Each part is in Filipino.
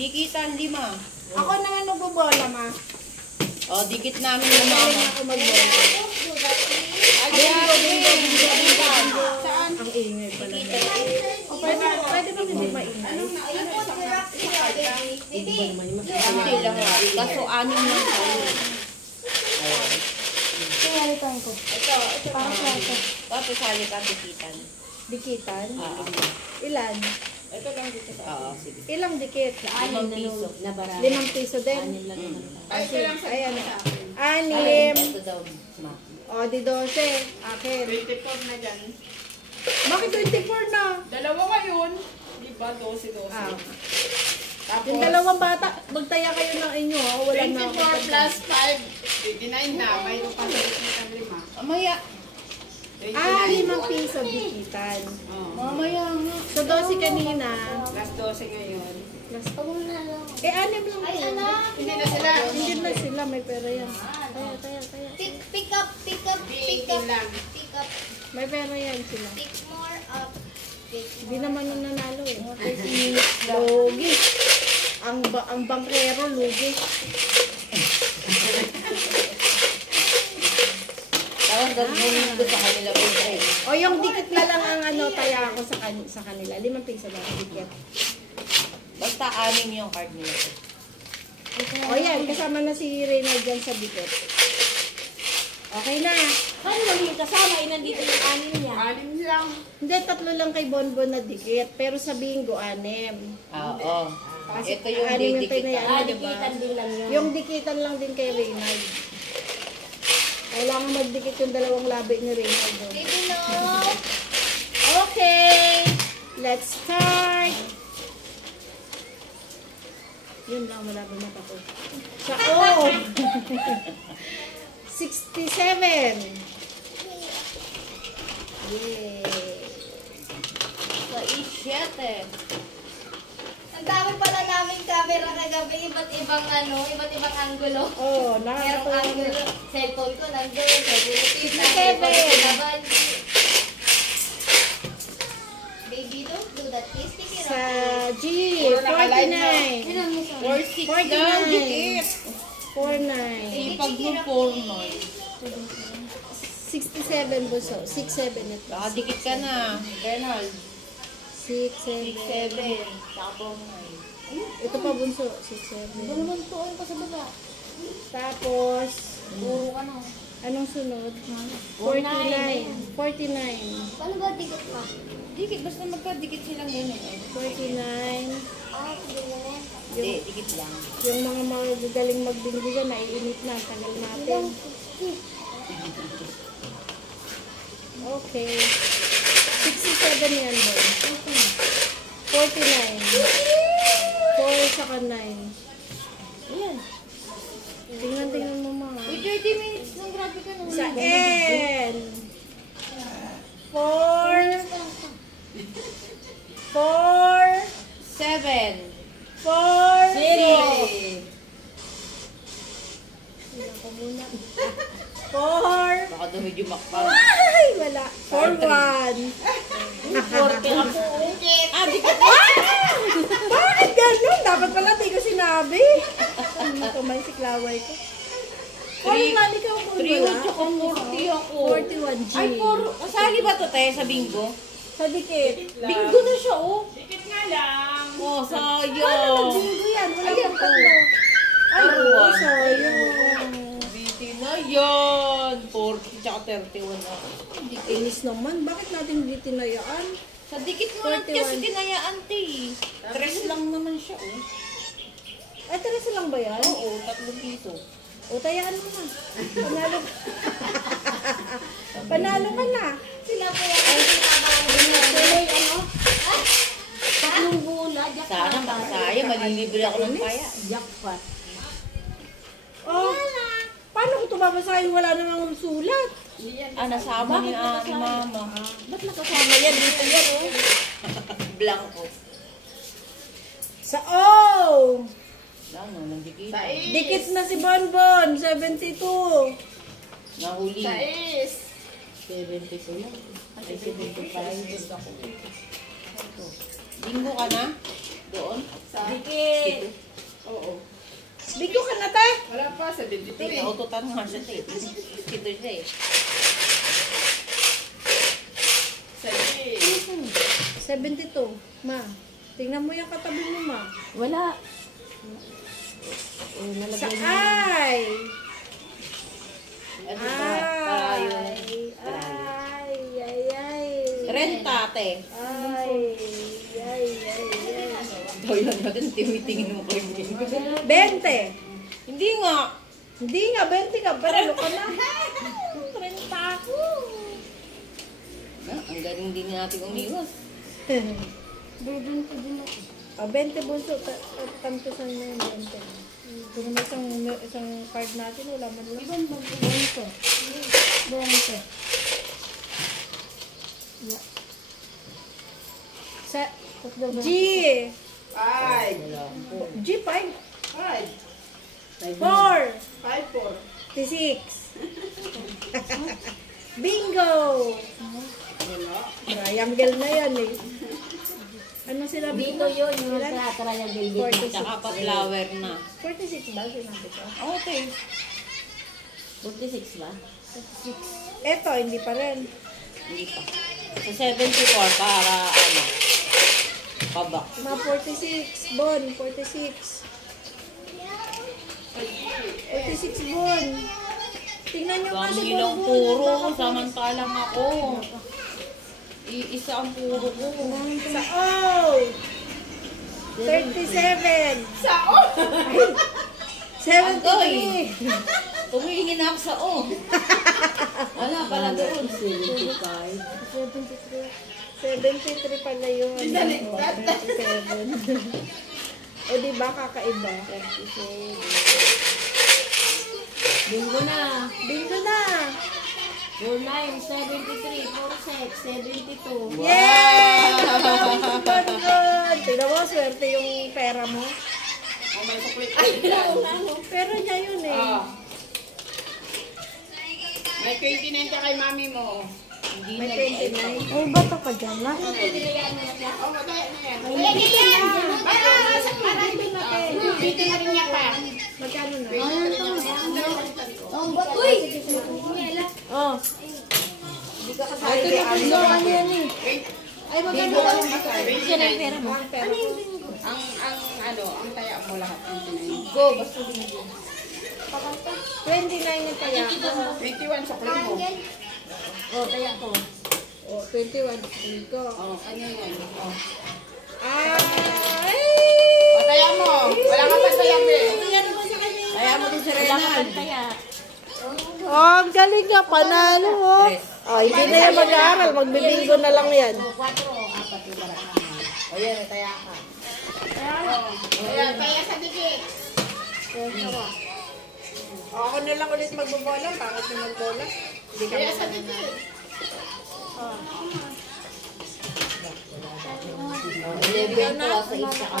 Dikitan, 5. Ako naman magbobola, ma. O, dikit namin yung mama. Ako magbola. Saan? Ang ingay pala. Pwede ba hindi maingay? Hindi lang nga. Kaso 6 lang tayo. Pinalitan ko. Ito. Para sa ito. Tapos sali ka dikitan. Dikitan? Ilan? Ito lang dito sa akin. sige. Ilang dikit? 5 piso. 5 piso din? Ay, ito lang sa ayan. Anim. 6. Ito daw, ma. O, di 12. Akin. 24 na dyan. Bakit 24 na? Dalawa ngayon. Di ba? 12. Ah. Tapos, Yung dalawang bata, magtaya kayo ng inyo. Oh. Wala na 24 plus 5. 59 na. Mayroon pa sa ng 5. Mamaya. 5 piso dikitan. Mamaya nga. So, 12 kanina. Plus 12 ngayon. Plus 6 lang po. Hindi na sila. Hindi na sila, may pera yan. Taya. Pick up. 18 lang. Pick up. May pera yan sila. Pick more up. Hindi naman nung nanalo eh. Lugi. Ang bangkero, lugi. Tawag gagawin ko sa kanila po. O yung dikit na lang ang taya ako sa kanila. 5 piso lang dikit. Basta 6 yung card nila. O yan, kasama na si Reyna dyan sa dikit. Okay na. Paano magiging kasama? Nandito yung 6 niya. 6 lang. Hindi, 3 lang kay Bonbon na dikit. Pero sa bingo, 6. Oo. Ito yung Anim yung dikitan. tinayaan, diba? Dikitan din lang yun. Yung dikitan lang din kay Reynald. Kailangan magdikit yung dalawang labi ni Reynald. Baby, no. Okay! Let's start! Yun lang, wala ba mata ko. Sa O! 67! Yay! Sa 7. Ang dami pala namin camera kagabi. Iba't ibang angulo. Oh, Merong nakakatawa. angulo. Cellphone ko nandun. Cellphone ko tita. 67. Baby, don't do that. Please pick it Sa up. G, 49. 4-6 lang, dikit. 49. Sipag mo 4-9. 67 buso. 67 ito. Baka dikit ka na, Bernard. 67. 7. Tapos 9. Ito pa bunso. 67. Ano naman to? Ano pa sa baba? Tapos, Puro ka na. anong sunod? 49. 49. Paano ba tigot mo? Dikit, basta magka-dikit silang ganyan. 49. Ah, hindi na yan. Hindi, dikit lang. Yung mga magagaling magbinggo dyan, naiinit na. Tagal natin. Okay. 67 yan doon. 49. 4 saka 9. Ayan. Tingnan mo mga. Uy, 30 minutes lang, grabe ka na. Sa N. 4. 4. 7. 4. Hey. Tingnan ko muna. 4. Baka daw medyo makpal. Ay, wala. 4-1. 40 ako. Ah, Dikit. Bakit ganun? Dapat pala di ko sinabi. Ano ito, may siklaway ko. Ano nga, ikaw po 3 tsaka 40 ako. 41G. Ay, 4. Kasali ba to, te, sa bingo? Sa dikit. Bingo na siya, oh. Dikit nga lang. Oh, Ano sayang. bingo yan? Wala Ayan, pang tatlo. Ay, oo, One. sayang. Biti na yan. 40 tsaka 31 ako. Inis naman. Bakit natin hindi tinayaan? Sa dikit mo lang 41. kasi tinayaan, te. 3 lang naman siya, oh. Ay, 13 lang ba yan? Oo, 3 piso. O, tayaan mo na. Panalo ka. Panalo ka na. sila po yan. Ay, sinabangan ano? Ah? Tatlong bola. Sana makasaya, malilibre ako ng kaya. Jackpot. Oh, paano ko ito babasahin? Wala namang sulat. Nasama ni mama. Ba't nakasama yan? Dito yan, oh. Blanco. Sa O! Ano, nandikita. Sa is. Dikit na si Bonbon, 72. Nahuli. Sa is. 72 lang. Ay, 75. Bingo ka na? Doon. Sa... Dikit. Oo. Bigyo ka na, te. Wala pa, sa dito Hindi, eh. naututan nga siya eh. Dito siya eh. Sa eh. 72. Ma, tingnan mo yung katabi mo, ma. Wala. Sa ay. Ano ba? Para yung... Ay. Renta, te. Ay. Daw yan natin, timitingin mo kay Bingo. 20. Hindi nga. Hindi nga, 20 ka. Pero ka na. 30 ako. Ang galing din natin umiwas. Burden ko din ako. 20 bunso. Tantusan na yung 20. Kung naman isang card natin, wala man lang. Ibang mag-bonto. Bonto. Sa G. Five. G5. 5. 4. 5, 4. 6. Bingo! Wala. Triangle na yan eh. Ano sila Dito yun, yung triangle dito. Tsaka pa flower na. 46 ba sinabi ko? Oo, te. 46 ba? Eto, hindi pa rin. Hindi pa. Sa 74 para ano. Pabak. Mga 46. Bon, 46. 46 bon. Tingnan nyo Ang kasi ilang bon. puro. Samantalang ako. Iisa ang puro ko. Sa O. 37. Sa O. 73. Tumingin na ako sa O. Wala pala doon. 75. 73 pala yun. Binaligtad. 77. O diba kakaiba? 37. Bingo na. Bingo na! 49, 73, 46, 72. Yay! Good! Tignan mo, swerte yung pera mo. Oh, may suklit. Ay, Pera niya yun eh. May 29 ka kay mami mo. May 29. Ay, bato ka dyan na. Oh, madaya na yan. Madaya na yan. Para ito natin. Dito na rin niya pa. Magkano na? Ang bato. Uy! Oh. Hindi ka kasali kay ano. Ano yan eh? Ay, magkano Bingo na? kasi masay. Pera mo. Ang pera ko. Ang taya mo lahat. 29. Go, basta binigyan. 29 yung kaya ko. 21 suklit mo. Oh, kaya ko. Oh, 21. Go. Oh, ano yan? Oh. Ay! O, taya mo. Wala ka pa taya, be. Kaya mo din si Renan. Oh, ang galing nga. Panalo, oh. Oh, hindi na yan mag-aaral. Magbibingo na lang yan. 4 o 4 yung barahan. O yan, may taya ka. Ayan, taya sa dikit. Oh, ako na lang ulit magbobola. Bakit na magbola? Hindi ka Taya sa dikit. Ikaw na. Sa isa ka.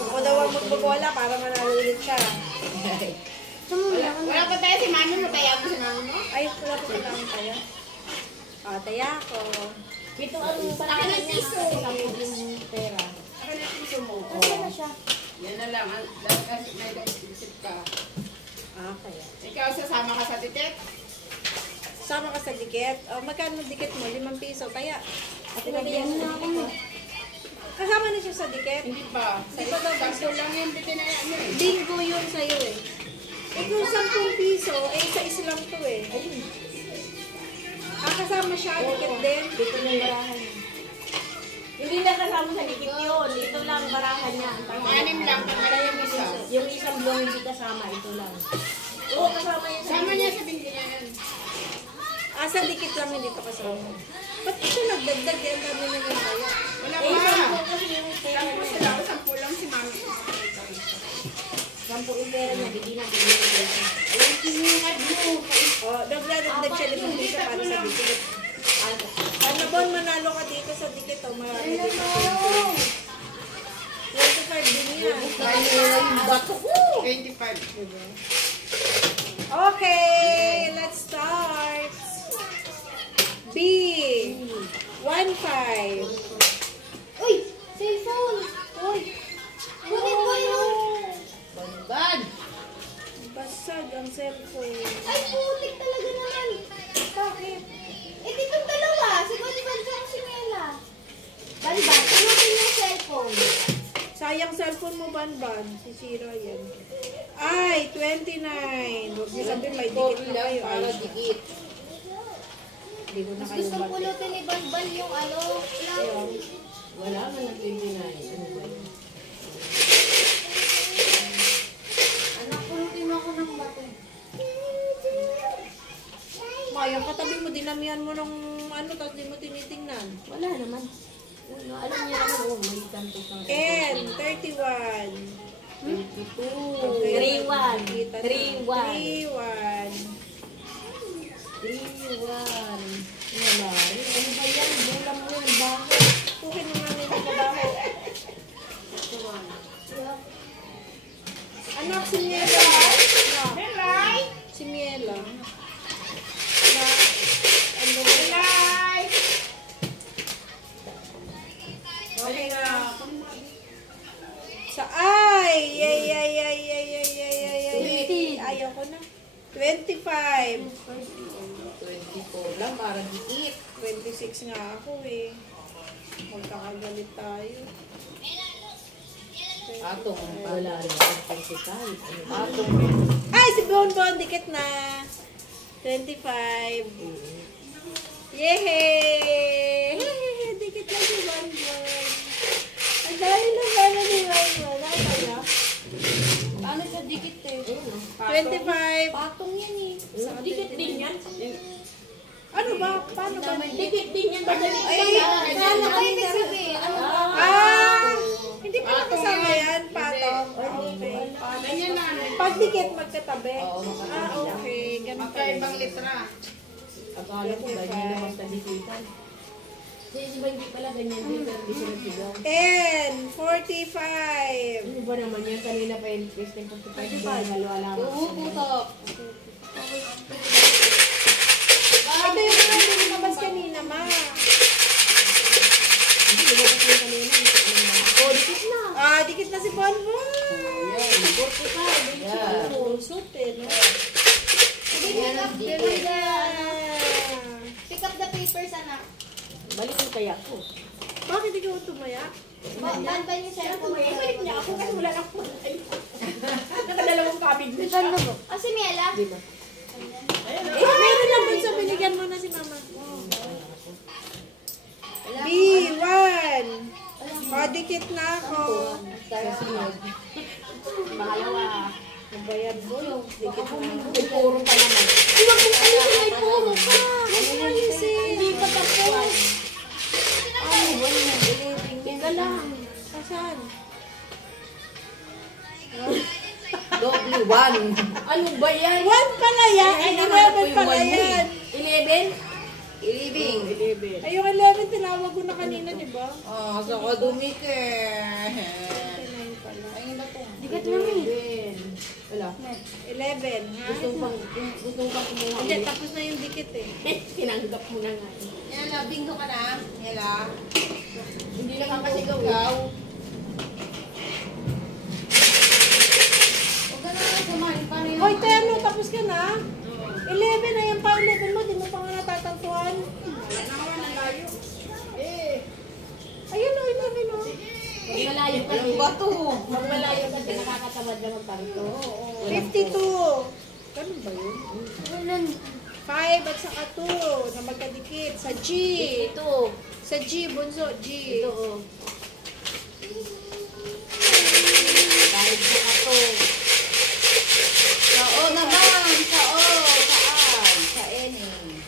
Ako daw ang magbobola para manalo ulit siya. Wala pa tayo si mami mo. Taya mo si mami mo. Ay, wala ko pala ang tayo. Oh, taya ko. Ito ang barahan niya. 10 yung pera. Ako na piso mo. Ano na siya? Yan na lang. Dahil kasi may isip ka. Ah, kaya. Ikaw, sasama ka sa dikit? Sama ka sa dikit. Oh, magkano dikit mo? 5 piso. Kaya. At Pinagayan na ako. kasama na siya sa dikit. Hindi pa. Hindi pa daw Sakto lang yung bitinaya mo eh. Bingo yun sa'yo eh. Eh kung 10 piso, eh isa-isa lang to eh. Ah, kasama siya, dikit din. Dito na yung barahan niya. Hindi na kasama sa dikit yun. Ito lang barahan niya. Anim lang, pagkala yung isa. Yung isang blong hindi kasama. Ito lang. Oo, kasama niya sa Sama niya sa bingkilan. Ah, sa dikit lang hindi to kasama. Ba't siya nagdagdag? Yan dami na yung kaya. Wala Eh, isang pa. blong kasi yung pera Sampu niya. sila, o 10 lang si mami. 10 yung pera niya. Hindi na binigyan. Ayun, sinungad mo. Oh, nagdadagdag siya 5 piso para sa dikit. Ano ba, manalo ka dito sa dikit oh, marami dito. 25 din yan. Bato ko. 25. Okay, let's start. B. 1-5. Uy! Sayang cellphone mo, Banban. Sisira yan. Ay, 29. Huwag niyo sabihin, may dikit na kayo. Ay, Para dikit. hindi ko na Mas kayo gustong bati. pulutin ni Banban yung ano, lang. Wala man na 29. Ano ba yun? Anak, pulutin mo ako ng bato. Maya, katabi mo, dinamihan mo ng ano, tapos di mo tinitingnan. Wala naman. Alam niya naman, may kanto kang 10, 31. 22. 3-1. 3-1. 3-1. Wala. Ano ba yan? Bulam mo yan. Bakit? Tukin mo namin yung babaho. Anak, si Miela. Anak, si Miela. Anak, ano ba? Okay na. Sa ay! Ayaw ko na. 25. 24 lang para dikit. 26 nga ako eh. Magkakagalit tayo. Atong. Wala rin akong principal. Atong. Ay, si Bonbon, dikit na. 25. Yehey! Dikit na si Bonbon. Ang dahil na pala si Bonbon. Nakakala? Ano siya dikit eh? 25. Patong yan eh. Dikit din yan. Ano ba? Paano ba? Dikit din yan. Ay, Ano kayo nagsabi? Ano ba? Ah! Hindi pa nakasama yan, patong. Okay. Ganyan na. Pag dikit, magkatabi. Oo, magkatabi. Okay. Ganun pala. Magkaibang litra. Akala ko ganyan naman sa dikitan. Kasi ba hindi pala ganyan din, pero hindi sila sigaw. 10, 45. Ano ba naman yan? Kanina pa yung Christian 45. Wala lang. Oo, putok. Ito yung mga hindi lumabas kanina, ma. Hindi, lumabas yung kanina. Oh, dikit na. Ah, dikit na si Bonbon. Yan, 45. Yan. Suit eh, no? Sige, pick up the, pick up the papers, anak. Balik mo kaya ko. Bakit ikaw tumaya? Banban yung cellphone mo. Ibalik niya ako kasi wala na po. Nakadalawang kabig na siya. Ah, si Miela? Di ba? Meron lang dun sa binigyan mo na si mama. B1. Oh, dikit na ako. Kasunod. Pangalawa. Nabayad mo yung dikit na. May puro pa naman. Iwag mo ayusin, may puro ka. Huwag mo ayusin. Hindi pa tapos. Ano ba yun? Teka lang. Asan? Double 1. Ano ba yan? 1 pala yan. Ay, 11 pala yan. 11? 11. Ay, yung 11 tinawag ko na kanina, di ba? Ah, sa kadumi ke. 9 pala. Ay, iba to. Dikit lang eh. Wala. 11, ha? Gusto pang kumuha Hindi, ulit. tapos na yung dikit eh. Tinanggap mo na nga. Yala, bingo ka na. Yala. Hindi na kakasigaw. Ikaw. Huwag ka na kumain. Paano yung... Hoy, Teno, tapos ka na? 11 na yan pa, 11 mo, di mo pa nga natatantuan. Nakawa na layo. Ayun o, 11 o. Pag malayo ka Ano ba to? Pag malayo ka, nakakatamad na magparito. 52. Ganun ba yun? 5 at saka 2 na magkadikit. Sa G. Ito. Sa G, bunso, G. Ito, oh. Kahit sa kato. Sa O naman. Sa O. Saan? Sa N eh.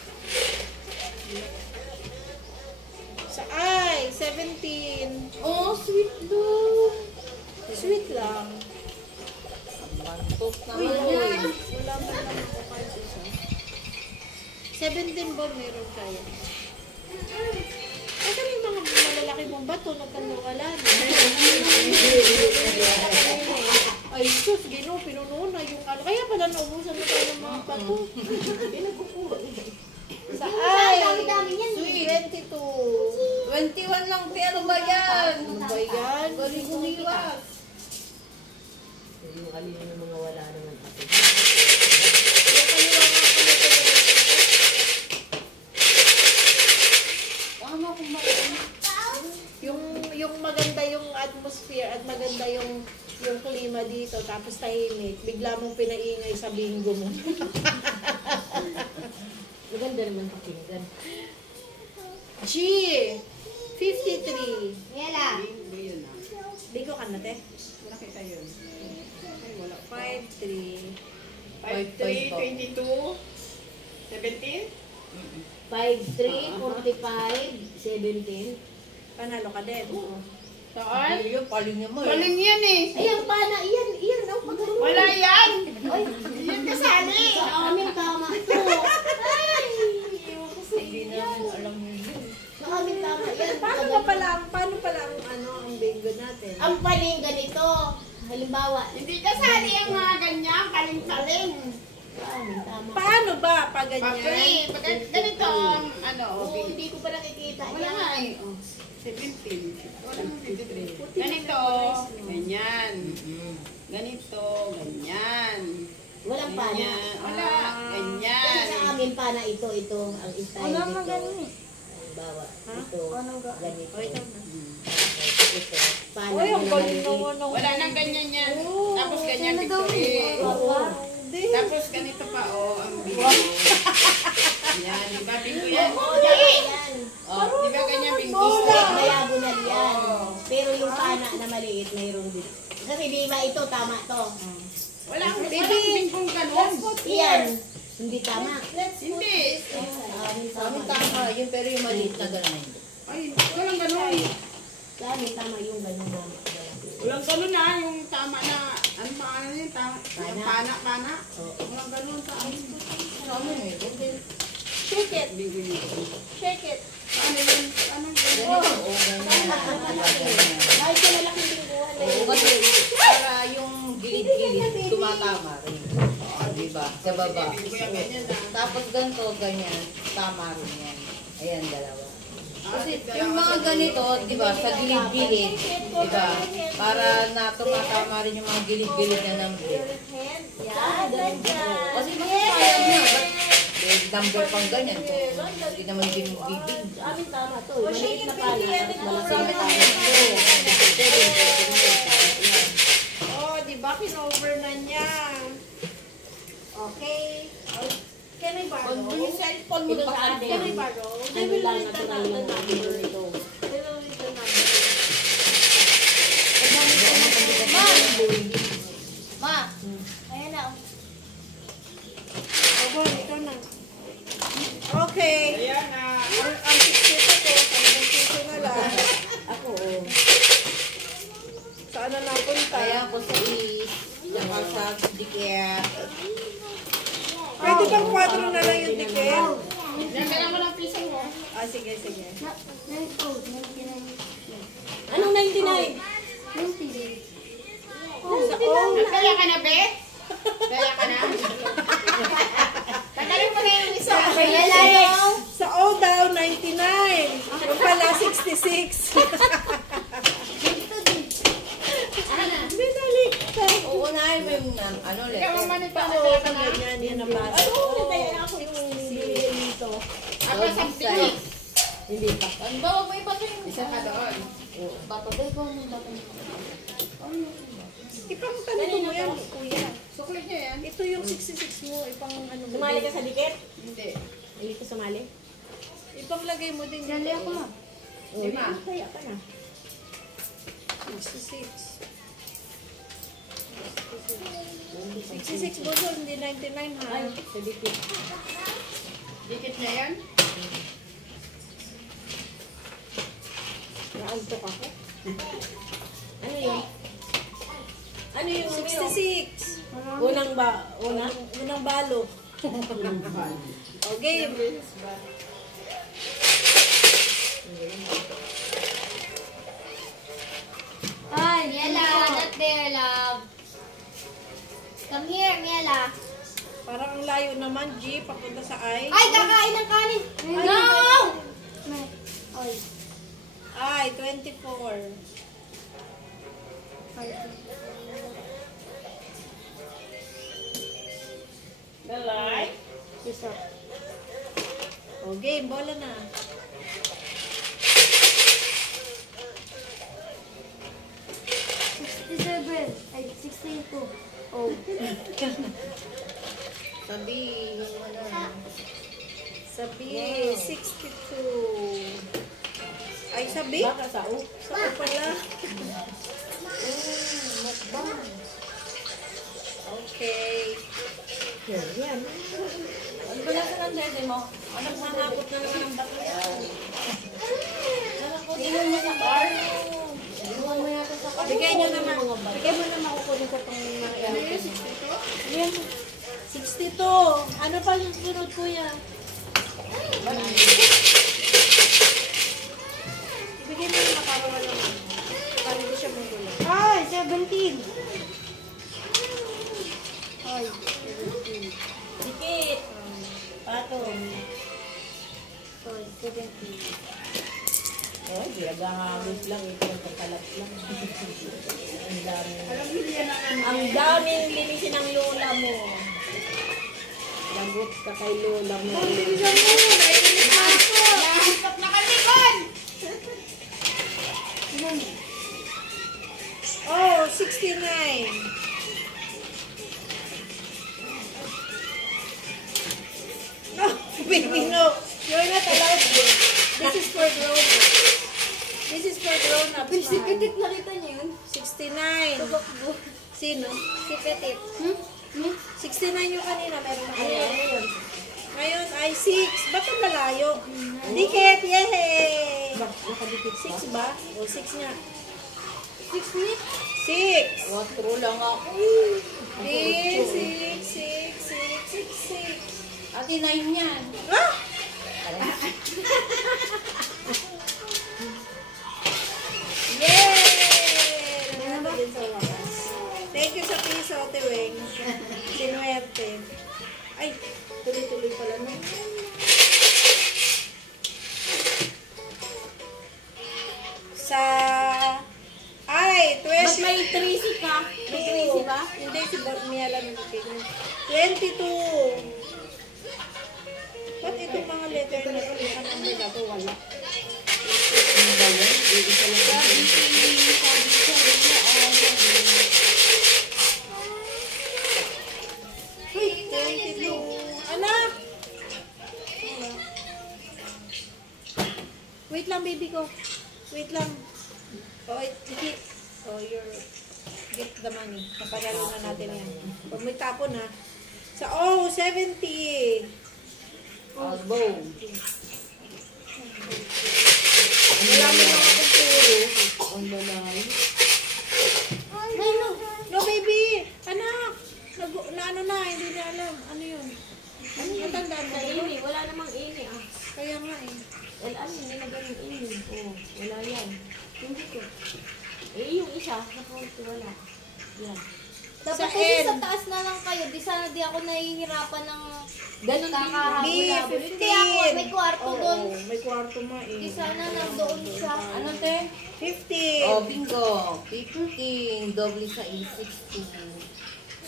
Sa I, 17. Oh, sweet look. Sweet lang. Bantok Uy, naman. yan. Wala man lang ako kahit isa. 17 ba meron kayo? Kasi yung mga malalaki mong bato, nagkalukala na. Ay, sus, gino, pinuno na yung ano. Kaya pala naubusan na tayo ng mga bato. Sa I, Dami-dami yan. 22. 21 lang pero ba yan? Ano ba yan? Galing umiwas. Yung alin ng mga wala naman ate. Yung kaliwa nga kami ko. Tama kung bakit. Yung maganda yung atmosphere at maganda yung klima dito, tapos tahimik, bigla mong pinaingay sa bingo mo. Maganda naman pakinggan. G! 53. Miela. Bingo ka na, te? Wala kita yun. 5-3. 5, 3, 22, 17? 5-3, 45, 17. Panalo ka din. Saan? Yung paling niya mo eh. Paling yan eh. Ay, ang pana, iyan, oh, pagano. Wala yan. Ay, Yan kasali. sa amin tama ito. Ay, kasi Hindi namin alam yun. sa amin tama yan. Paano pala ang bingo natin? Ang paling ganito. Halimbawa, Hindi kasali ang mga ganyan. Kaling-kaling. sa amin tama. Paano ba pag Papri. ganyan? Ganito ang ano. Oo, hindi ko pa nakikita Wala nga yan. eh. Oh, 17. Wala nga 53. Ganito. Ganyan. Ganito. Ganyan. Walang pana. Ganyan. Wala. Kasi Ganyan. sa amin pana ito, ang style Wala nito. nga ganun eh. Halimbawa, ito, ganito. Oy, Ito, pana Oy, ang na galing maliit. naman ng... Wala nang ganyan yan. Tapos ganyan victory. Oo. Tapos ganito pa oh. Ang bingo. Yan. Diba bingo yan? Oo, yan. Oh, diba ganyan bingo? Diagonal yan. Pero yung pana na maliit, mayroong dito. Kasi di ba ito, tama to. Walang binggong ganun. Yan. Hindi tama. Hindi. Sa amin Sa amin tama. tama, yun pero yung maliit na gano'n hindi. Ay, walang ganun. Sa amin tama yung ganun na. Walang ganun na. Yung tama na. Ano pa ano yun? Tama. Pana. Pana. Walang ganun sa amin. Sa amin eh. Shake it. Bingo yun. Shake it. Paano yun? Paano Ganito, ganun? oo, ganyan. Kahit sa malaking lingguhan na Oo, yun. kasi para yung gilid-gilid tumatama rin. Oo, diba? Sa baba. Bingo yan ganyan na. Tapos ganito, ganyan, tama rin yan. Ayan, dalawa. Kasi Ah, yung mga ganito, di ba, sa gilid-gilid, di ba, para na tumatama rin yung mga gilid-gilid na number. Yan, ganyan. Kasi masasayang na, ba't number pang ganyan? Kung hindi naman binibig. Sa amin tama to. Maliit na pana. Tapos Sa malaki amin na pana. Oh, di ba? Pinover na niya. Okay. Can I borrow? Yung cellphone mo doon sa atin. Can I borrow? Ano lang, natural lang ang video nito. Can I read the number? Ma. Ayan na. Abo, ikaw na. Okay. Ayan na. Ang 62 ko, talagang piso na lang. Ako, oo. Saan na napunta? Kaya ako sa saka sa dikit. Pwede bang 4 na lang yung ticket? Yan, kailangan mo ng piso mo. Ah, sige, sige. Anong 99? Sa all, Kaya ka na, be? Kaya ka na? Tagalin mo na yung isa. sa all daw, 99. Yung pala, 66. Binalik ka. Uunahin mo yung ano, Ikaw letter. ang manita na Oo, ka na. ganyan, yan ang basa. Ay, oo, kaya ako yung nililihan dito. Ako sa pinis. Hindi pa. Ano ba, wag mo ipasa yung Isa ka doon. Papabay ko ng tatay. Ipang tanong mo yan, kuya. Suklit niyo yan? Ito yung 66 mo, ipang ano mo. Sumali ka sa dikit? Hindi. Hindi ka sumali? Ipang lagay mo din. Dali ako ma. Oo, Lima. kaya ka na. 66. 66 boso, hindi 99 ha. Ay, sa dikit. Dikit na yan? Naantok ako. Ano yun? Ano yung 66. unang Unang balo. O, game. Ay, Miela, not there, love. Come here, Miela. Parang ang layo naman, G, papunta sa I. Ay, kakain ng kanin. No! Ay. I, 24. Dalay. Isa. O, game, bola na. Oh. Sabi, yung ano. Sabi, 62. Ay, sabi? Baka sa o. Saan pala? Mukbang. Okay. Yan. Ano ba nasa ng dede mo? Anak, nanakot na naman ang bato yan. Tingnan mo sa car. Iwan mo yata sa kanya. Bigay niyo naman. Mga bata. Bigay mo naman kukunin ko itong mga aircon. Ayan. 62. Ano pa yung sunod, kuya? Ibigay mo naman para walang para hindi siya magulo. Ay, 17. Ay, 17. Dikit. Patong. Sorry, 17. Oh, di agahagos lang. Ito ang pagkalat lang. Ang dami. Ang daming linisin ng lola mo. Lagot ka kay Lola mo. Bilisan mo, naiinis na ako. Nahusap na kami, Kon! Oh, 69. No, baby, no. You're not allowed to. This is for grown-ups. This is for grown-ups. Si Petit, nakita niyo yun? 69. Sino? Si Petit. 69 yung kanina. Meron na kayo. Ngayon ay 6. Ba't ang malayo? Dikit! Yay! Nakadikit pa. 6 ba? O 6 nga. 6 minutes? 6. Watro lang ako. 6, 6, 6, 6, 6. Ate, 9 yan. Ah! Yay! Nanalo din sa wakas. Thank you sa piso, Ate Weng. Sinuwerte. Ay, tuloy-tuloy pala na. Sa... Ay, 20. Ba't may 30 ka? May 30 ba? Hindi, si Mia lang nagpipigil. 22. Ba't itong mga letter na ito, yung number na ito, wala? Ano ba yan? Isa lang. Uy, 22. Anak! Wait lang, baby ko. Wait lang. Oh, iki. Oh, get the money. Napanalo na natin yan. Huwag may tapon, ha. Sa, 70. Elbow. Wala mo mga kumpuro. Ang balay. No, baby! Anak! Ano na, hindi na alam. Ano yun? Ano yun? Matandaan mo? Ini, wala namang ini ah. Kaya nga eh. Ano, nilagyan ng ini. Oh, wala yan. Hindi ko. Eh, yung isa, nakaunti wala. Yan. Dapat Sa kasi N. sa taas na lang kayo. Di sana di ako nahihirapan ng Ganun din. kakahabol-habol. 15. Hindi ako, may kwarto doon. Oo, may kwarto nga eh. Di sana nandoon siya. Ano, te? 15. Oh, bingo. 15. Doble sa 16.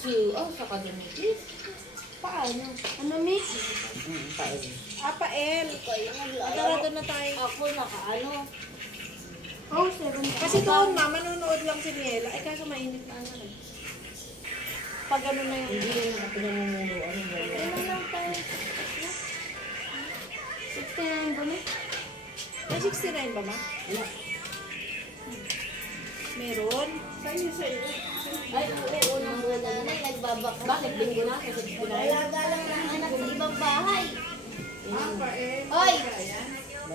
2. Oh, saka dumitis. Paano? Ano, Miss? Pail. Pa L. Tara doon na tayo. Ako nakaano. Oh, 7. Kasi doon ma, manonood lang si Miela. Ay kaso mainit na ano eh. Pag ano na yung... Hindi yun ang pinamumulo. Ano ba yan? Ano lang tayo? 69 ba, Miss? Ay, 69 ba ma? Wala. Meron? Ay, may unang Mga nanay, nagbabaka. Bakit bingo na? Sa 69? Alaga lang ng anak sa ibang bahay. Oy!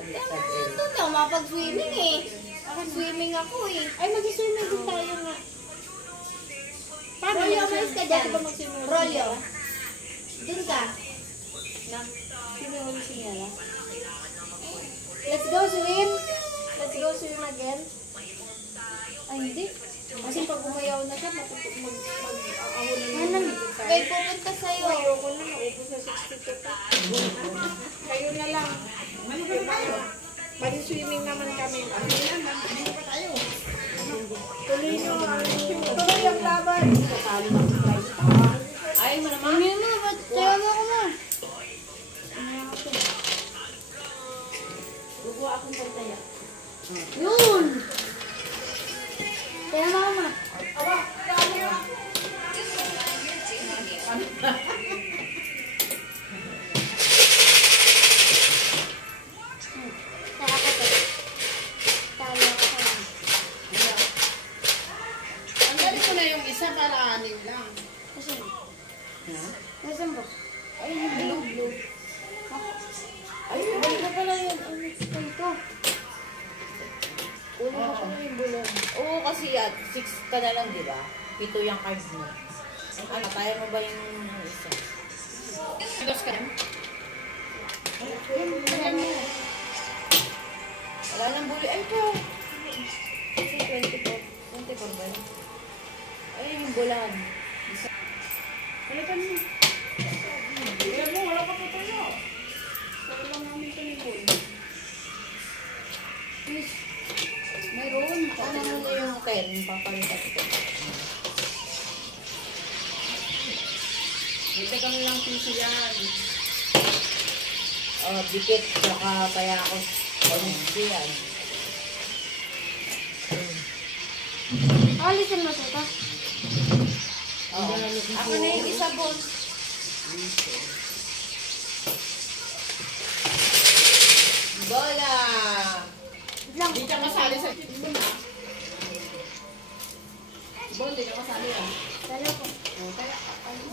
Ito na, mapag-swimming eh. Swimming ako eh. Ay, mag-swimming din tayo nga. Paano Rolyo, mag-swimming? umalis ka dyan. Bakit ba mag-swimming? Rolyo. Dun ka. Na? Sino yung si Miela? Let's go swim! Let's go swim again. Ay, hindi. Kasi pag umayaw na siya, mag-ahon na Ano? naman. May pupunta sa'yo. Ayoko na, naubos na 62 pa. Kayo na lang. Mag-swimming naman kami. Tuloy nyo. Tuloy ang laban. Ay, mo naman. Ano mo? Ba't tayo mo ako mo? Guguha akong pantaya. Yun! Kaya mo ako ma. Nasaan ba? Ay, yung blue. Ay, wala na pala yun. Ano ito? Ulo ko pala yung bulong. Oo, kasi 6 ka na lang, di ba? 7 yung cards mo. Ano, kaya mo ba yung isa? Dos ka na. Wala nang bulo. Ay, ito. Kasi 24. 24 ba yun? Ayun yung bulan. Palitan mo. Kaya mo, wala ka pa tayo. Pero lang namin ito ni Boy. Mayroon. Ano mo yung 10? Papalitan ko. Itagang lang piso yan. Oh, dikit. Saka payakos. Honestly yan. Alisin mo ito. Oh. Ako na yung isa, boss. Bola! Lang. Di ka kasali sa tip mo na. Bon, di ka kasali ah. Dalo ko. O, kaya ano.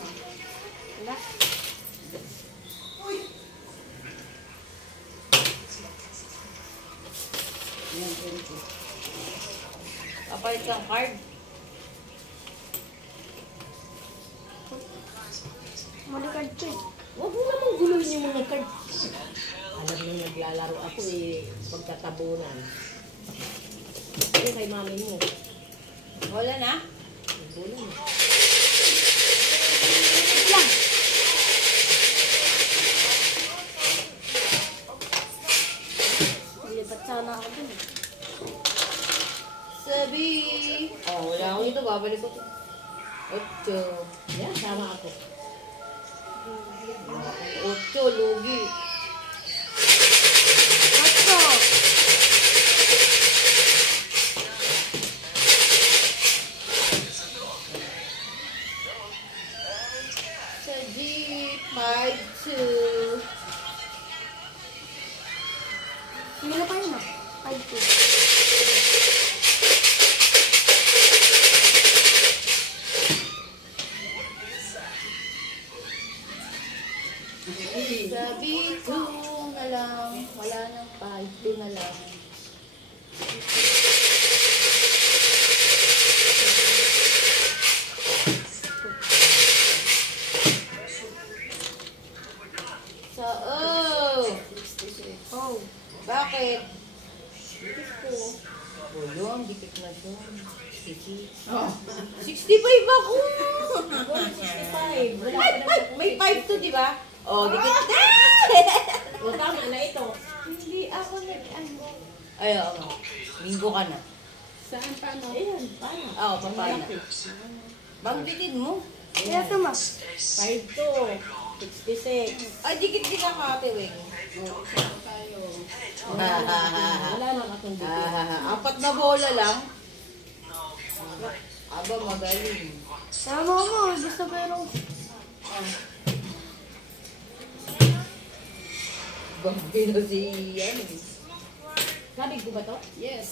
Wala. Yan, 20. Kapalit kang card. Malikad ko eh. Huwag mo namang guluhin yung mga card. Alam mo naglalaro ako eh, pagkatabunan. Ano kay mami mo? Wala na? Bulan mo. Wait lang. Lipat sana ako dun eh. Sabi! Oh, wala ako dito. Babalik ko. 8. Yan, sama ako. 8, lugi. Otso. Sa G, 5, 2. Hindi na pa yun ah. 5-2. Sabi 2 na lang. Wala nang 5, 2 na lang. Sa Oh. Bakit? Dikit ko. O yun, dikit na yun. 66. Oh. 65 ako! 65. Wala Ay, ka na. may 5 to, di ba? O, dikit na! O, tama na ito. Hindi ako nag-ano. Ay, oo. Linggo ka na. Saan pa no? Ayan, paano? Oo, papaya. Banggitin mo. Kaya ito ma. 5 to. 66. Ay, dikit din ako, Ate Weng. Oh, saan tayo? Wala na akong dikit. Apat na bola lang. Aba, magaling. Tama mo. Gusto ko yung... Bambino si yan. Sabi ko ba to? Yes.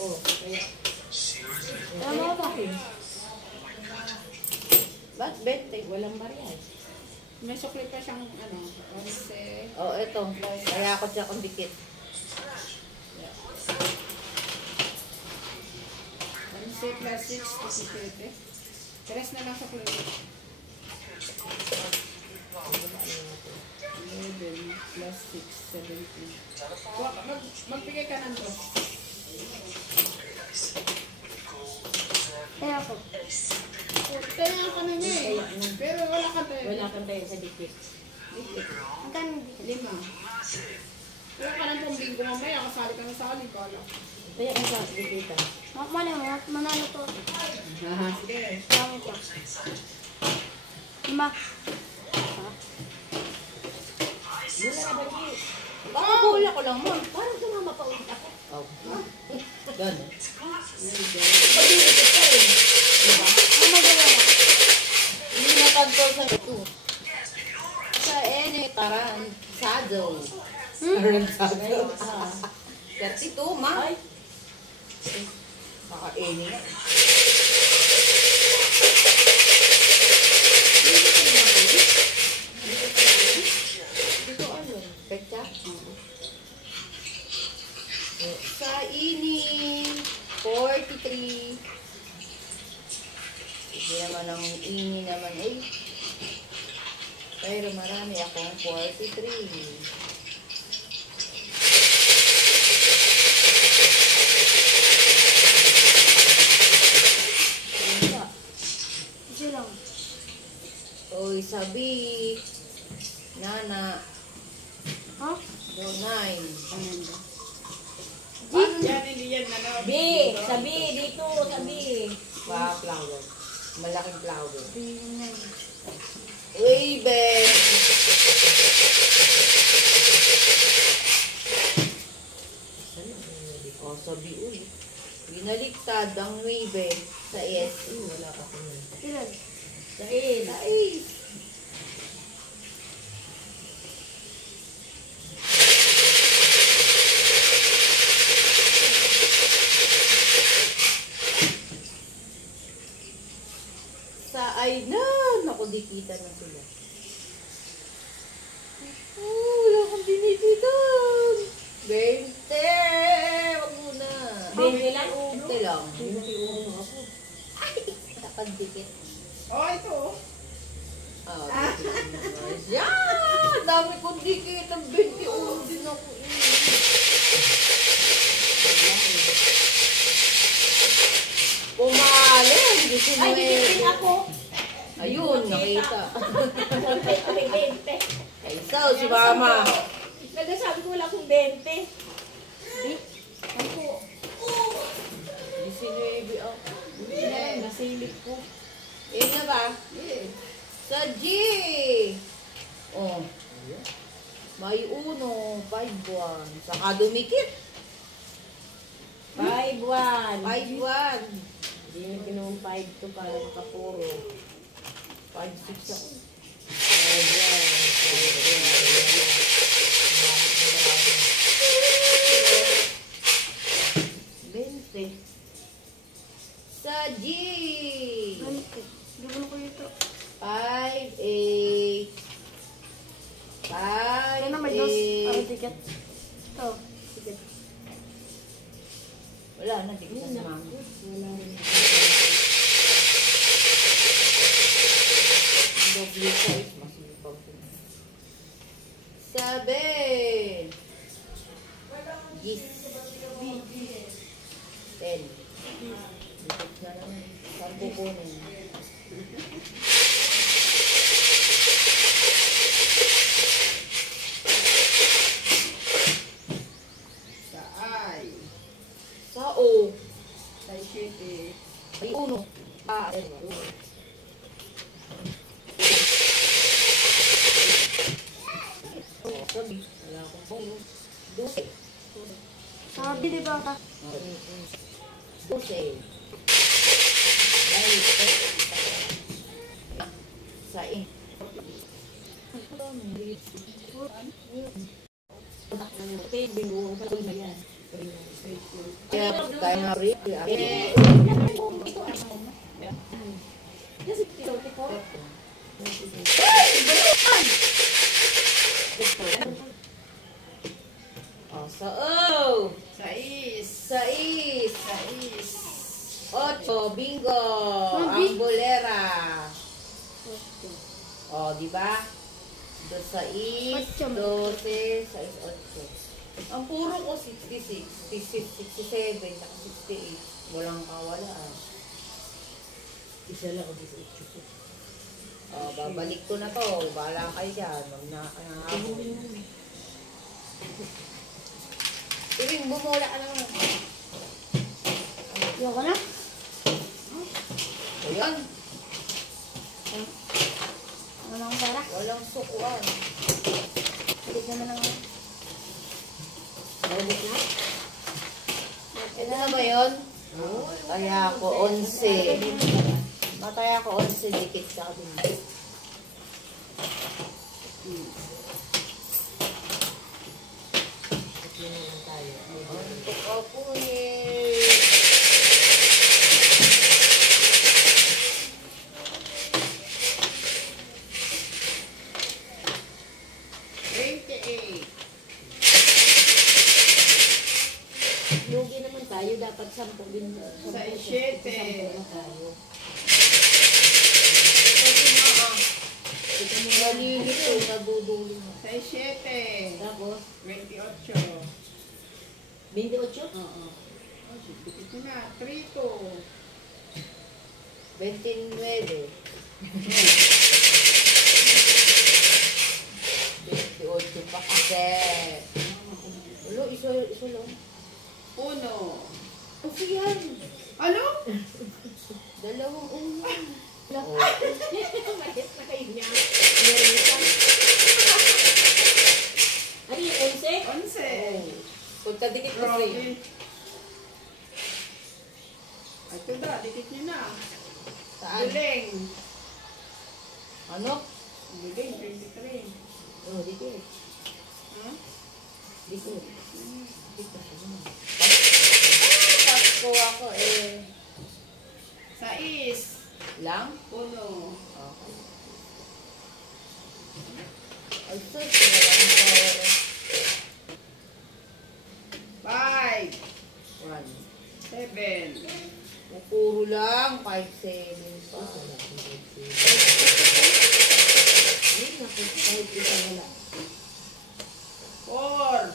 Oh, kaya. Tama ba? Ba't 20? Walang barya. May sukli pa siyang ano, 11. Oh, eto. Kaya ako siya kung dikit. 11 plus 6, 17. Tres na lang sa sukli. 11 plus 6, 17. Magbigay ka ng dos. Kaya ako. Kaya ka na niya eh. Pero wala ka tayo. Wala kang tayo sa dikit. Magkano dito? 5. Wala ka ng pambinggo mamaya. Kasali ka na sa aling kala. Kaya ka sa dikita. Mali mo. Manalo to. Sige. Tama pa. 5. Muna na barya. Baka bola ko lang mo. Parang tumama pa ulit ako. Oh. Gano'n. Pag-ibig ka rin. Diba? Ano magawa? Hindi na control sa ito. Sa Taran Sado. Taran Sado. 32, ma. Ay, Maka-eni nga. 43. Hindi naman ang ini naman eh. Pero marami akong 43. Isa lang. Oy, sabi. Nana. Ha? Donay. Yan, hindi yan ano. B, sabi, dito, sabi. Flower. Malaking flower. Tingnan. Uy, be. O, sabi ulit. Binaliktad ang 9 sa S. Wala ka pa nun. Ilan? Dahil, Ay! Sa ay na! Naku, dikita na sila. Oh, wala kang dinititan. 20! Wag muna. 20 lang. 20 lang. 21 ako. Nakadikit. Oh, ito. Ah, yan! Dami kong dikit. Ang 21 din ako eh. Pumalo. Ay, dikit ako. Ayun, nakita. 20. Ay, so, si mama. Nagsasabi ko wala akong 20. Ako. 19 ako. Nasilip ko. Eh na ba? Sa G. Oh. May 1, 5, 1. Saka dumikit. 5-1. 5, 1. Hindi na ginawang 5 to para makapuro. 5, 6 ako. 20. Sa G. Gawin ko ito. 5, 8. 5, Yan na, may dos. Ang 8. ticket. Ito. Ticket. Wala na, di ko na mami. Wala rin. Double size, mas lupag ko. 7. 10. Dikit na naman. Saan kukunin? Sa I. Sa O. Sa City. Ay, 1. Sabi, wala akong bonus. 12. Sabi, di ba ka? 12. Ay, sa in. Binuong pa rin na yan. Kaya tayo nga rin. Kasi pilote ko. Oh, sa O. Sa Is. Sa Is. Sa Is. 8. Bingo. Ang bolera. Oh, di ba? Do sa Is. 12. Sa Is 8. Ang puro ko 66, 67, saka 68. Walang kawalaan. Isa lang ako sa 8. Oh, babalik ko na to. Bahala kayo dyan. Iring, bumula ka naman. Ayoko na. Ayan. Ano lang ang pera? Walang sukuan. Balik naman ang... Balik na? Ito na ba yun? Mataya ako 11. Mataya ako 11. Dikit sa akin. Antok ako eh. Lugi naman tayo dapat 10 din. Sa 7. 10 na tayo. Ito mo nalilito, nadudulo mo. Sa 7. Tapos, 28. 28? Oo. Ito na, 3 to. 29. 28 pa kasi. Ulo, iso lang. 1. Kasi yan. Ano? Dalawang ulo. Oh. Mahit na kayo niya. Ano yung 11? 11. Pagkadikit kasi. Robin. Ito na, dikit niyo na. Saan? Galing. Ano? Galing, 23. Oh, dikit. Huh? Dikit. Pasko ako eh. 6. Lang? 1. Okay. Ay, sir, kinalang ko. 5. 1. 7. Puro lang, 5-7 pa. Ayun na, kahit isa wala. 4.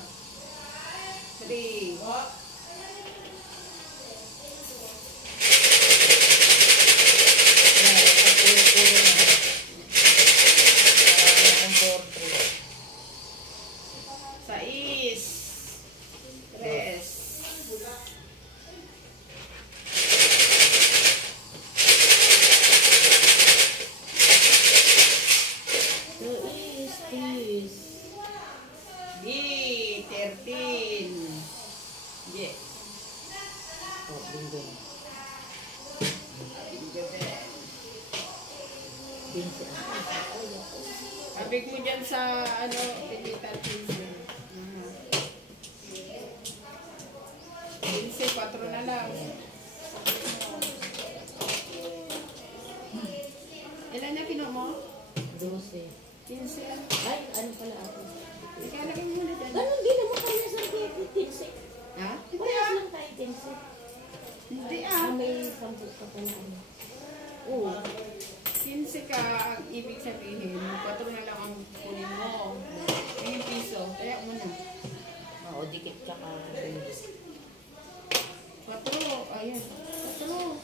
3. Sais. 3. So, is this? D. 13. Yes. Oh, bingo. Bingo. Abig mo dyan sa ano, digital printer. 15, 4 na lang. Ilan na pino mo? 12. 15 lang. Ay, ano pala ako? Ika, lagay mo muna dyan. Ganun din naman kami sa tinsi. Ha? Parehas lang tayo tinsi. Hindi Ah, ah. may 10 ka pala. Ano. Oo. 15 ka, ang ibig sabihin, 4 na lang ang kunin mo. Yung piso, kaya mo na. Oo, dikit tsaka. 4, ayan. 4.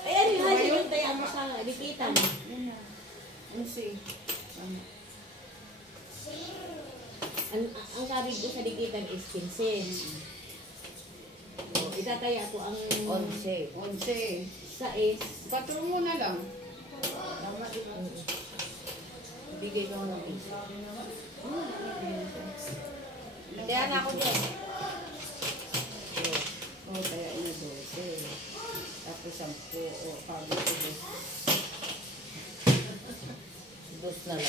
Ay, ano yung hali yung tayo mo sa lipitan? Yan na. 11. Ano? Ang sabi ko sa likitan is 15. Oh, itataya ko ang 11. 11. sa is 4 mo na lang. Bigay ko ng piso. Hindi, anak ko dyan. O, kaya na 12. Tapos 10. O, pagod ko 2. Dos na lang.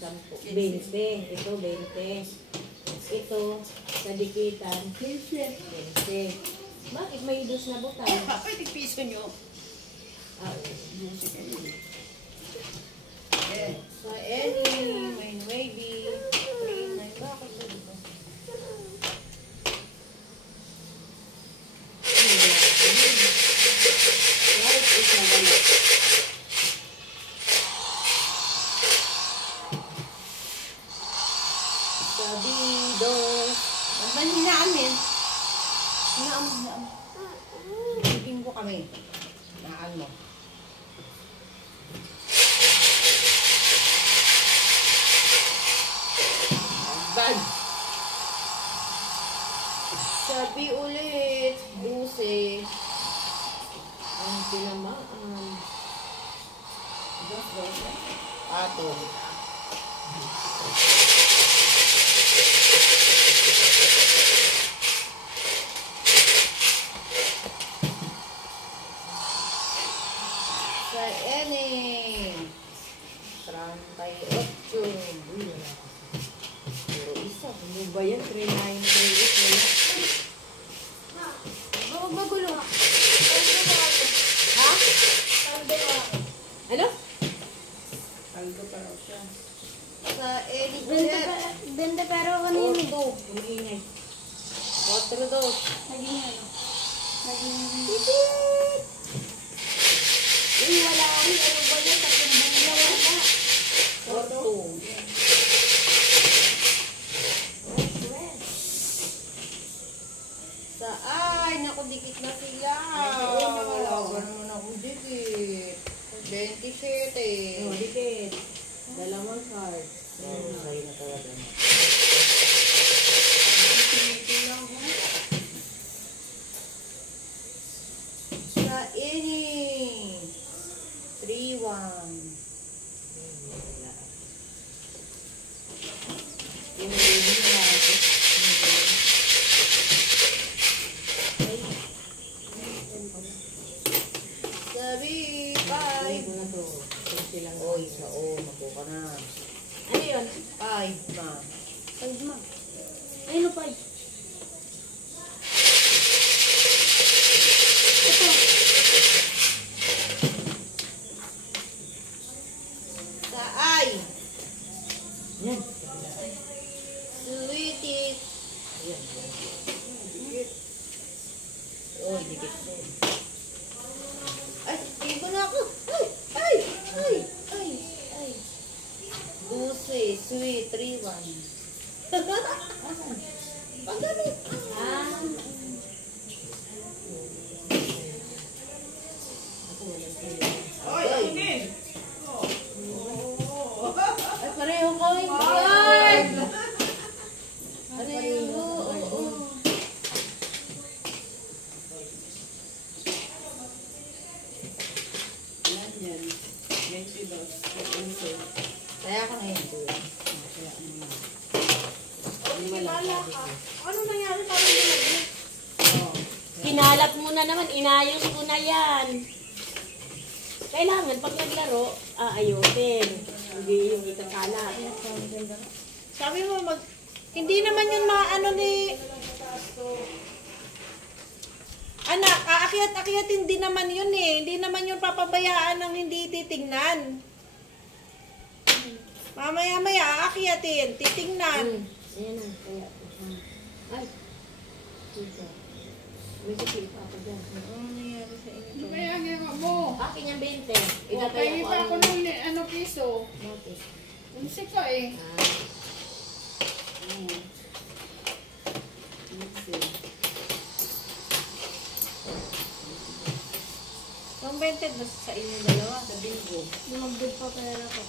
Sampo. 20. Ito, 20. Ito, sa dikitan, 20. Bakit may dos na butang? Pwede piso nyo. Ah, Music kayo. Eh, Sa any, may maybe. 3-9. Bakit na dito? kahit isa wala. Sabi, dos. naman hinaamin. Naam. Bigyan ko kami. Naan mo. Bag. Sabi ulit, 12. Ang tinamaan. Atong. Sa any. 38. Uy, wala. Puro isa. Ano ba yan? 3938 wala. Huwag magulo. Ha? Ano? Kaldo pa raw siya. Sa any. Renta pa. Ingay. 4, 2. Naging ano? Naging... Uy, wala kami. Ano ba yan? Tatlong bangla wala. 4, 2. Ay, naku, dikit na sila. Wala naman ako dikit. 27. Oh, dikit. Dalawang card. Sa'yo na talaga. Sa ini. 3, 1. Yung baby na ako. Sabi, Ay, 5. mo na to. Kunti lang. Oy, sa O, makuha na. Ano yun? 5 na. 5 ma. Ay, no, 5. Ito. Sa I. Yan. Sweetie. Ayan. Oy, dikit din. Ay, tingin ko na ako. Ay. 12, sweet, 3, 1. Paggamit. Ah. Ako walang pila. Ay, pareho ko. Ay! Pareho. Kaya ka ngayon, kuya. Ano nangyari parang ginagin? Kinalat mo na naman, inayos ko na yan. Kailangan pag naglaro, aayusin. Hindi yung ikakalat. Sabi mo, hindi naman yun maano ni... Anak, aakyat-akyatin din naman yun eh. Hindi naman yun papabayaan ng hindi titingnan. Mamaya-maya, aakyatin, titingnan. Ayan na, kaya. Ay. Dito. May kasi pa ako dyan. Ano nangyari sa inyo? Kaya ginawa mo. Akin yung 20. Pahingi pa ako ng piso. Notice. Unsi ka eh. Ang 20 ba sa inyo dalawa? Sa bingo. Lumagdod pa pera ko.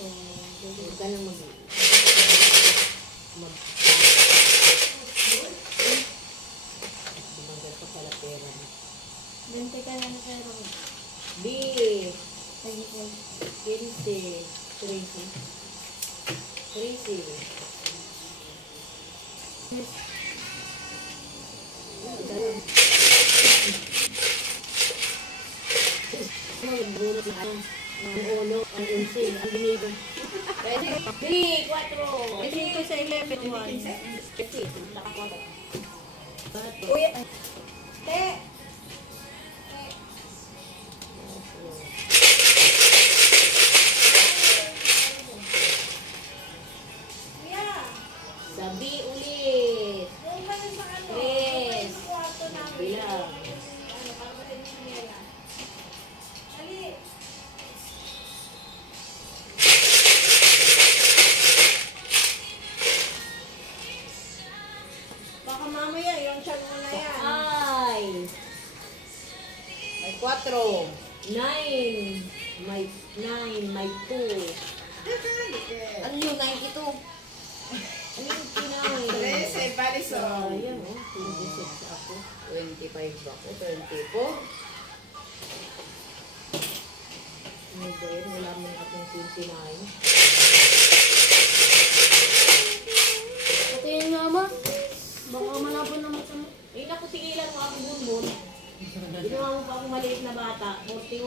Huwag ka nang Dumagal pa pala pera. 20 ka na na pera ko. B. Thank you. 15. 30. 30. Ang bunot na ang ulo, ang unsin, ang binigong. 3, 4. Kasi ito sa 11, 1. Uy, Te! sabi ulit. Yung ba yung sa ano? Tres. Kwarto namin. Bilang. Ano, para sa inyo nila. Ali! Baka mamaya, yung chan mo na yan. Ay. May 4. 9. May 9. May 2. Ano yung 92? Ano yung 13, baliso. Ayan o. 26 ako. 25 ako. 24. Ano ba yun? Wala mo akong 29. Patayin nga ma. Baka malapon na mata mo. Eh, naku, tigilan mo ako, Bunbun. Ginawa mo pa akong maliit na bata. 41.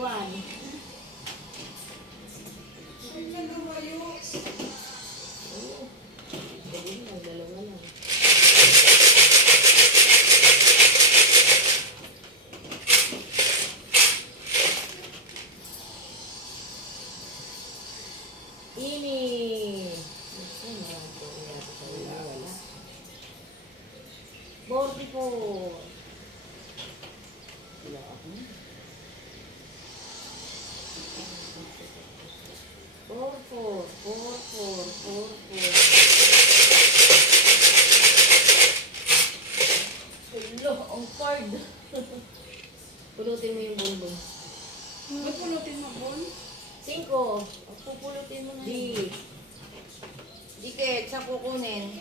Oo. Ayun lang, dalawa lang. Ini. Ay, marami po. Wala. 4. Wala ako. 4, 4, 4, 4, 4, 4. Hello, ang card. Pulutin mo yung bonbon. Ba't pulutin mo, Bon? 5. Pupulutin mo na. D. Dikit, sa kukunin.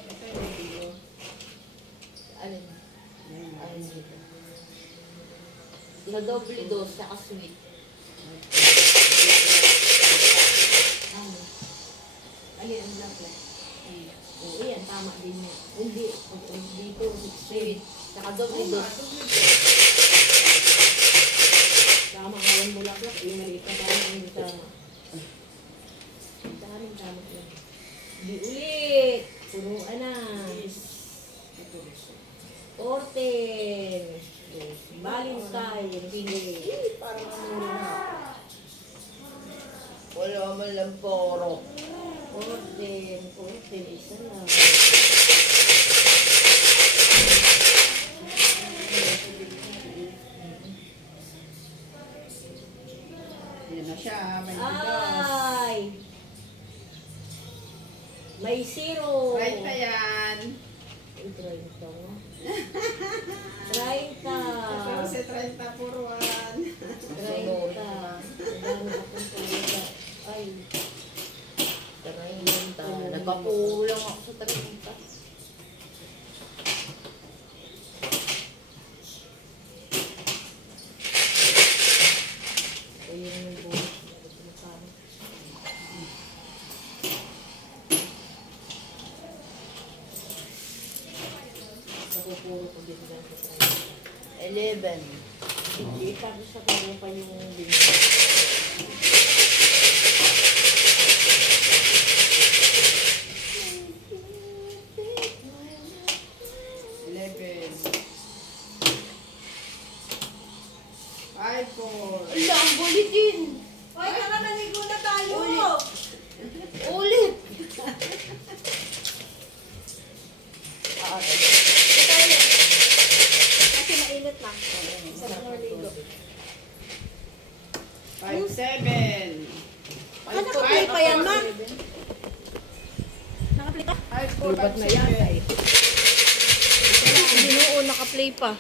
Alin? Alin dito? Sa doble dos, saka sweet. Ano? Alin ang black light? Oo, yan. Tama din yan. Hindi. Dito, Sweet. Saka doble dos. tama nga yung bulaklak. Yung maliit na tama. Hindi tama. Tama yan. Di ulit. Punuan na. 14. Yes. Valentine. Hindi. Parang ano na. Wala man lang poro. 14. 14. Isa lang. Yan na siya, may Ah. bigas. Ay! May 0. Right na yan. Uy, 30 nga. 30. Pero si 30 puruan. 30. Ang akong talaga. Ay. 30. Nagpapuro lang ako sa 30. Ayun yung buhay. Nakupuro ko din lang sa 11. Hindi, tapos sa kanya pa yung binigay. 11. 5, 4. Ala, ang bulitin! Hoy, tara, naligo na tayo! Ulit! Kasi mainit lang. Sarap ng ligo. 5, 7. Naka-play pa yan, ma? Naka-play pa? 5, 4, Lubat na yata eh. Hindi noon, naka-play pa.